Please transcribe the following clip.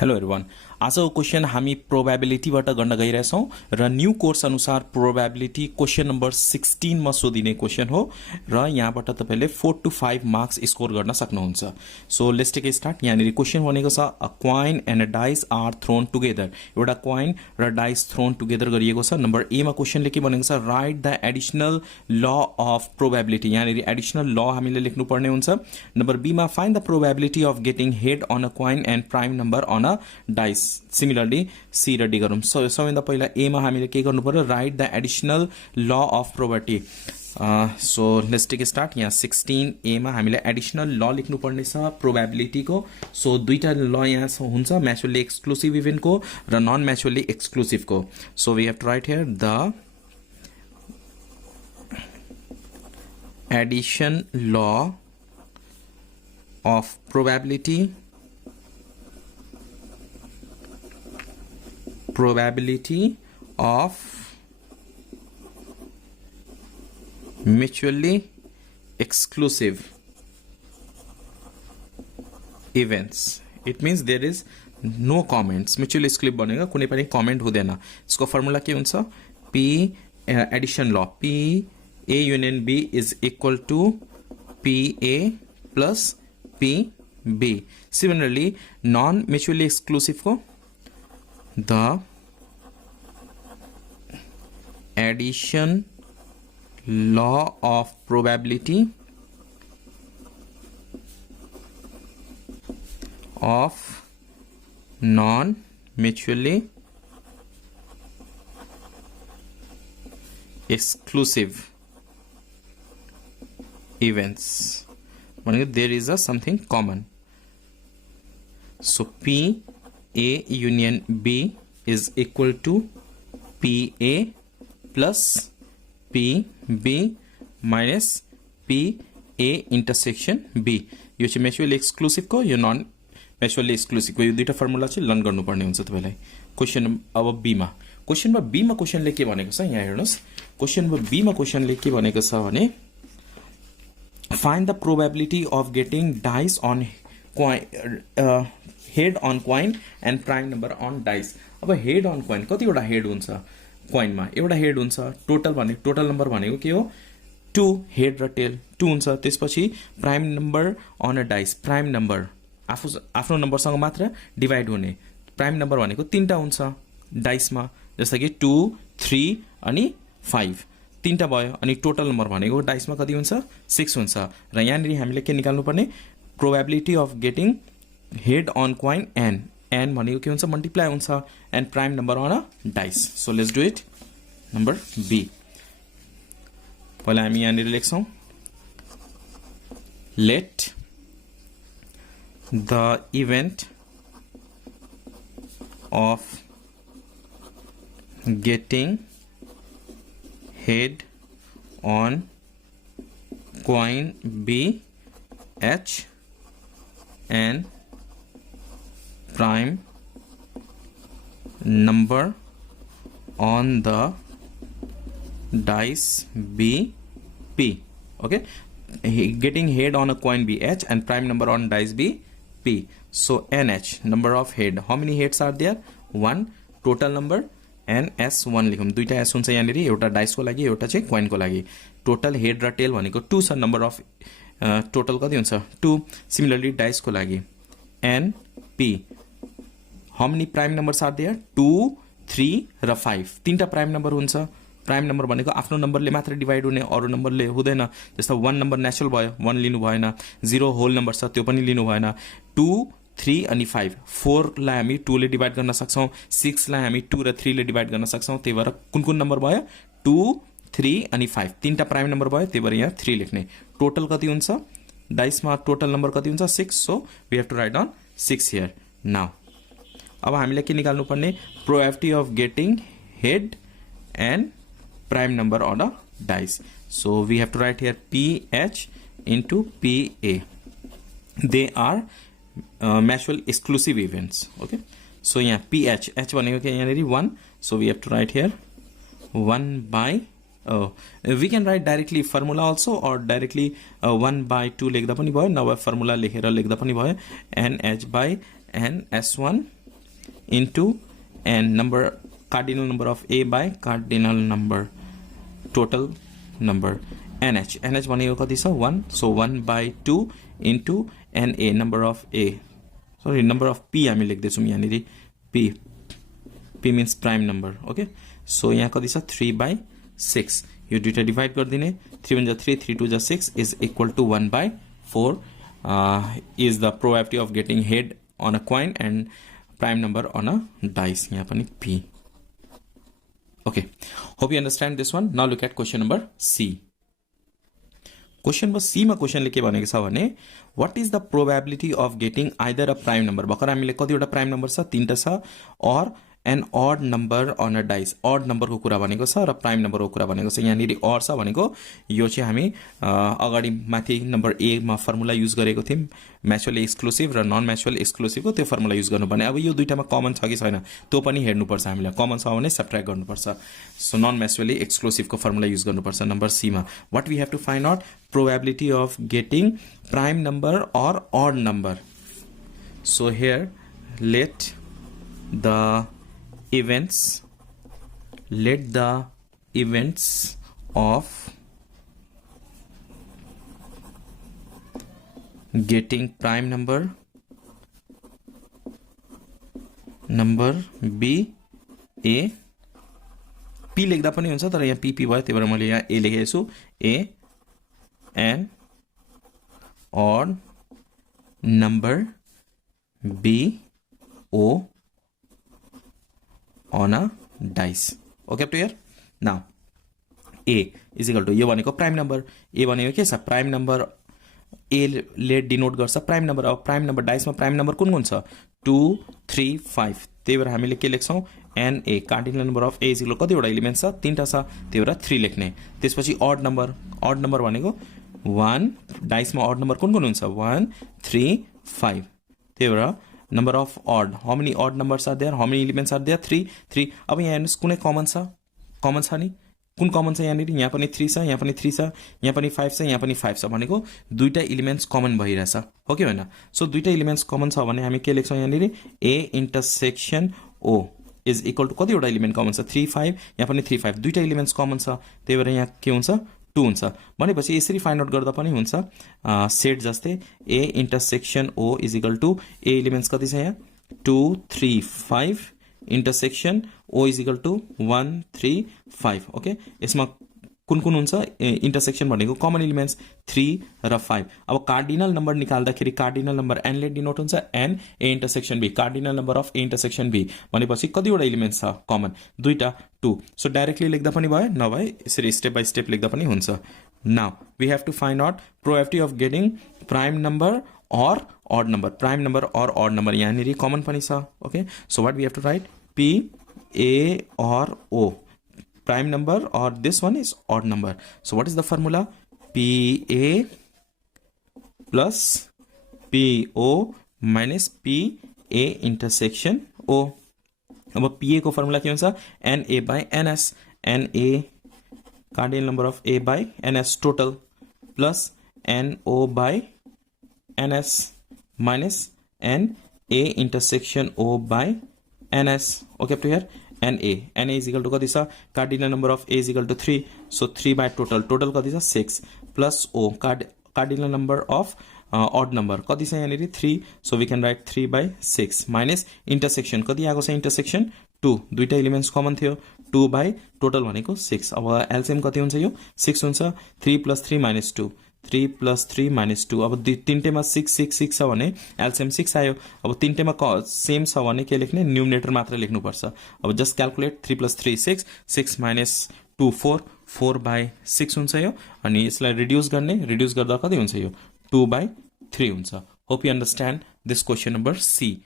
Hello everyone, आजको question हामी प्रोबेबिलिटीबाट गर्न गइरहेछौँ र न्यू कोर्स अनुसार प्रोबेबिलिटी क्वेसन नम्बर 16 मा सोधिने क्वेसन हो र यहाँबाट तपाईले 4 to 5 मार्क्स स्कोर गर्न सक्नुहुन्छ। So let's take start. यहाँनिर क्वेसन भनेको छ a coin and a dice are thrown together. एउटा क्वाइन र डाइस थ्रोन टुगेदर गरिएको छ। नम्बर ए मा क्वेसनले के भनेको छ, write the additional law of probability. यहाँनिर एडिशनल ल हामीले लेख्नु पर्ने हुन्छ। नम्बर बी मा find the probability of getting head on a coin and prime number on a dice. Similarly C र डी गरौँ। सबैभन्दा पहिला ए मा हामीले के गर्नु पर्यो, write the additional law of probability. So let's take start. यहाँ 16 ए मा हामीले एडिशनल ल लेख्नु पर्ने छ प्रोबेबिलिटीको। सो दुईटा ल यहाँ हुन्छ, म्युचुअली एक्सक्लुसिभ इभेन्टको र नन म्युचुअली एक्सक्लुसिभको। So we have to write here the addition law of probability of mutually exclusive events. It means there is no comments. Mutually exclusive बनेगा, कुनै पनि कमेन्ट हुँदैन। इसको फर्मुला के हुन्छ, P एडिशन ल P A union B is equal to P A plus P B. Similarly, non mutually exclusive को the addition law of probability of non mutually exclusive events. There is a something common. So P A union B is equal to P A plus P B minus P A intersection B। यो चाहिँ mutually exclusive को, यो non mutually exclusive को, यो दुईटा formula चाहिँ learn गर्नुपर्ने हुन्छ तपाईलाई। क्वेसन अब बी मा, क्वेसन नम्बर बी मा क्वेसनले के भनेको छ, यहाँ हेर्नुस्। क्वेसन नम्बर बी मा क्वेसनले के भनेको छ भने, find the probability of getting dice on head on coin and prime number on dice. अब हेड अन क्वाइन, कतिवटा हेड हुन्छ क्वाइनमा, एउटा हेड हुन्छ। टोटल भनेको, टोटल नम्बर भनेको के हो, 2 हेड र टेल 2 हुन्छ। त्यसपछि prime number on a dice, prime number आफ्नो नम्बरसँग मात्र डिभाइड हुने। प्राइम नम्बर भनेको 3टा हुन्छ डाइसमा, जस्तो कि 2 3 अनि 5 3टा भयो। अनि टोटल नम्बर भनेको डाइसमा कति हुन्छ, 6 हुन्छ। र यहाँनिर हामीले के निकाल्नु पर्ने, probability of getting head on coin and भनेको के हुन्छ, मल्टिप्लाई हुन्छ and prime number on a dice. So let's do it. Number B पहिला हामी यहाँनिर लेख्छौँ, let the event of getting head on coin be H and prime number on the dice B P. Okay, getting head on a coin B H and prime number on dice B P. So NH, number of head. How many heads are there? 1. Total number and S1 लेखौँ। दुईटा S हुन्छ यहाँनिर, एउटा dice को लागि एउटा चाहिँ coin को लागि। टोटल हेड र टेल भनेको 2 छ। नम्बर अफ टोटल कति हुन्छ, 2। सिमिलरली डाइस को लागि N P. How many prime numbers are there, 2 3 र 5। 3टा प्राइम नम्बर हुन्छ। प्राइम नम्बर भनेको आफ्नो नम्बरले मात्र डिभाइड हुने, अरू नम्बरले हुँदैन। जस्तो 1 नम्बर नेचुरल भयो, 1 लिनु भएन। 0 होल नम्बर छ, त्यो पनि लिनु भएन। 2 3 अनि 5, 4 लाई हामी 2 ले डिभाइड गर्न सक्छौँ, 6 लाई हामी 2 र 3 ले डिभाइड गर्न सक्छौँ। त्यही भएर कुन कुन नम्बर भयो, 2 3 अनि 5, 3टा प्राइम नम्बर भयो। त्यही भएर यहाँ 3 लेख्ने। टोटल कति हुन्छ डाइसमा, टोटल नम्बर कति हुन्छ, 6। So we have to write down 6 here. Now अब हामीले के निकाल्नु पर्ने, probability of getting head and prime number on a dice. So we have to write here PH into PA। They are mutual exclusive events. Okay, so यहाँ PH, H भनेको के यहाँनिर 1। So we have to write here 1 by we can write directly formula also or directly 1 by 2 लेख्दा पनि भयो, नभए formula लेखेर लेख्दा पनि भयो। n h by n s1 into n number cardinal number of a by cardinal number total number nh भनेको कति छ 1 so 1 by 2 into na number of a sorry number of p हामी लेख्दै छौं यहाँ नि p means prime number okay so यहाँ कति छ 3 by 6 यो दुईटा divide गर्दिने 3 1 3 3 2 6 is equal to 1 by 4 is the probability of getting head on a coin and prime number on a dice यहाँ पनि p okay hope you understand this one now look at question number c question number c मा question ले के भनेको छ भने what is the probability of getting either a prime number भर्खर हामीले कतिवटा prime number छ तीनटा छ or an odd number on a dice odd number को कुरा भनेको छ र prime number को कुरा भनेको छ यहाँ नि odd छ भनेको यो चाहिँ हामी अगाडि माथि नम्बर a मा फर्मुला युज गरेको थियौं म्याचुअली एक्सक्लुसिभ र नन म्याचुअल एक्सक्लुसिभ को त्यो फर्मुला युज गर्नु भने अब यो दुईटामा कमन छ कि छैन त्यो पनि हेर्नु पर्छ हामीले कमन छ भने सबट्र्याक्ट गर्नु पर्छ सो नन म्याचुअली एक्सक्लुसिभ को फर्मुला युज गर्नु पर्छ नम्बर c मा what we have to find out probability of getting prime number और odd number so here let the events of getting prime number b a p लेख्दा पनि हुन्छ तर यहाँ p p भयो त्यही भएर मैले यहाँ a लेखेको छु a and odd number b o on a dice okay up to here now a is equal to यो भनेको प्राइम नम्बर a भनेको के छ प्राइम नम्बर a ले डिनोट गर्छ प्राइम नम्बर अब प्राइम नम्बर डाइसमा प्राइम नम्बर कुन कुन छ 2 3 5 त्यही भएर हामीले के लेख्छौं n a cardinal number of a is equal कतिवटा एलिमेन्ट छ तीनटा छ त्यही भएर 3 लेख्ने त्यसपछि ऑड नम्बर भनेको 1 डाइसमा ऑड नम्बर कुन कुन हुन्छ 1 3 5 त्यही भएर number of odd how many odd numbers are there how many elements are there 3 अब यहाँ हेर्नुस् कुनै कमन छ नि कुन कमन छ यहाँ पनि 3 छ यहाँ पनि 3 छ यहाँ पनि 5 छ यहाँ पनि 5 छ भनेको दुईटा एलिमेन्ट्स कमन भइरहेछ हो कि हैन सो दुईटा एलिमेन्ट्स कमन छ भने हामी के लेख्छौं यहाँ a intersection o is equal to कतिवटा एलिमेन्ट कमन छ 3 5 यहाँ पनि 3 5 दुईटा एलिमेन्ट्स कमन छ त्यही भएर यहाँ के हुन्छ 2 हुन्छ भनेपछि यसरी फाइन्ड आउट गर्दा पनि हुन्छ सेट जस्तै a intersection o is equal to a elements कति छ यहाँ 2 3 5 intersection o is equal to 1 3 5 okay यसमा कुन कुन हुन्छ इन्टरसेक्सन भनेको कमन एलिमेन्ट्स 3 र 5 अब कार्डिनल नम्बर निकाल्दाखेरि कार्डिनल नम्बर n ले डिनोट हुन्छ n a intersection b cardinal number of a intersection b भनेपछि कतिवटा एलिमेन्ट्स छ कमन दुईटा 2 सो डाइरेक्टली लेख्दा पनि भयो नभए यसरी स्टेप बाइ स्टेप लेख्दा पनि हुन्छ now we have to find out probability of getting prime number और ऑड नम्बर प्राइम नम्बर और ऑड नम्बर यहाँ नि कमन पनि छ okay so what we have to write p a or o prime number or this one is odd number so what is the formula pa plus po minus pa intersection o अब pa को formula के हुन्छ na by ns na cardinal number of a by ns total plus no by ns minus na intersection o by ns okay up to here na is equal to कति छ cardinal number of a is equal to 3 so 3 by total कति छ 6 plus o cardinal number of odd number कति छ यहाँ 3 so we can write 3 by 6 minus intersection कति आएको छ intersection 2 दुईटा एलिमेन्ट्स कमन थियो 2 by total भनेको 6 अब एलसीएम कति हुन्छ यो 6 हुन्छ 3 plus 3 minus 2 3 plus 3 minus 2 अब तीनटेमा 6 6 6 छ भने एलसीएम 6 आयो अब तीनटेमा सेम छ भने के लेख्ने न्यूमरेटर मात्र लेख्नु पर्छ अब just calculate 3 plus 3 6 6 minus 2 4 4 by 6 हुन्छ यो अनि यसलाई रिड्युस गर्दा कति हुन्छ यो 2 by 3 हुन्छ hope you understand this question number C